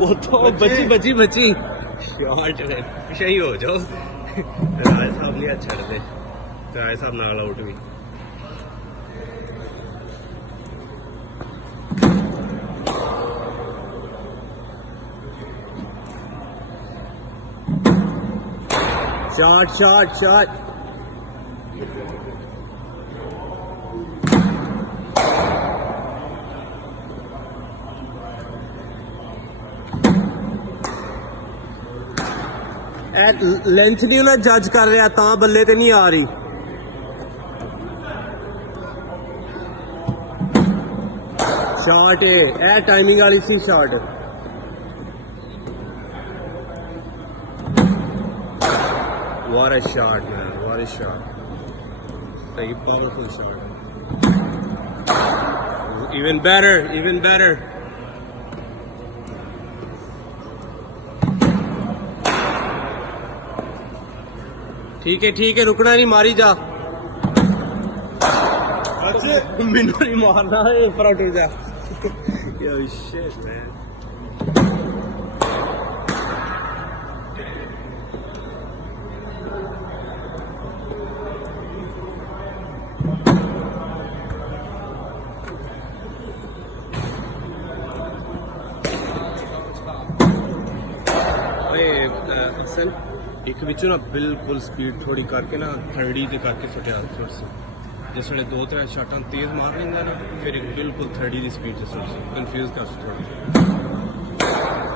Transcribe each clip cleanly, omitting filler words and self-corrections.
वो तो बची बची बची शॉट पिछे ही हो जाओ। राय साहब नहीं अच्छा दे, राय साहब नाल आउट भी। शॉट शॉट शॉट लेंथ नहीं उन्हें जज कर रहा ता बल्ले ते नहीं आ रही। शॉट है टाइमिंग वाली सी shot. What a shot, man. What a shot. Like a powerful shot. Even better, even better. ठीक है रुकना नहीं, मारी जा। मैनू नहीं मारना, ऊपर उठ जा। Yo shit, man. असल एक बिचों ना बिल्कुल स्पीड थोड़ी करके ना थर्डी से करके सुटिया थोड़ी सी जिस वे दो त्रै शाटां तेज मार लेंगे ना फिर एक बिल्कुल थर्डी की स्पीड से थोड़ी सी कन्फ्यूज कर थोड़ी।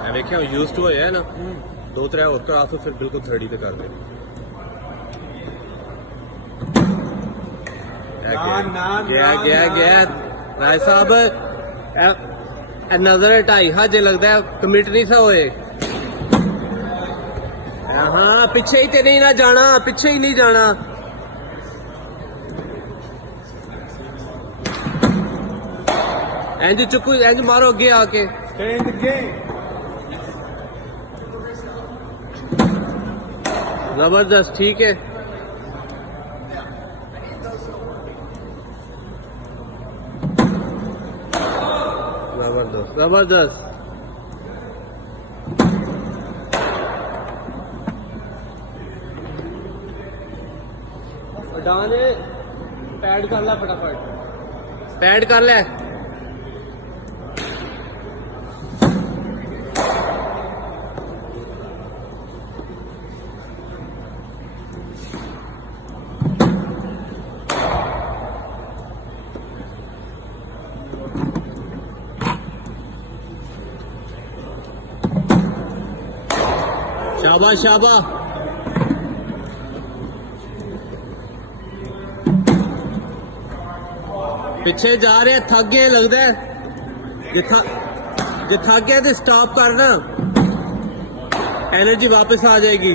मैं देखिया यूज टू होया ना दो त्रै और करा तो फिर बिल्कुल थर्डी से कर दे। गया राय साहब नजर हटाई हजे लगता है कमिट नहीं सा होए। हाँ पीछे ही ते नहीं ना जाना, पीछे ही नहीं जाना। इंज चुकू इंज मारो अगे आके। जबरदस्त ठीक है। जबरदस्त जबरदस्त। डान पैड कर ले फटाफट, पैड कर ले। शाबाश शाबाश। पिछे जा रहे थक गए लगता है, जे थक गया तो स्टॉप करना, एनर्जी वापस आ जाएगी।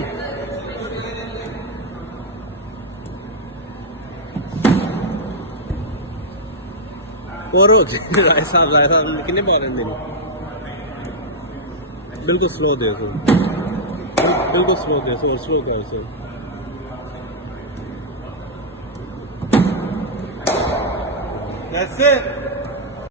और हो जाए राय साहब कितने बार मेरी बिल्कुल स्लो दे दो, बिल्कुल स्लो दे और स्लो कर उसे। That's it.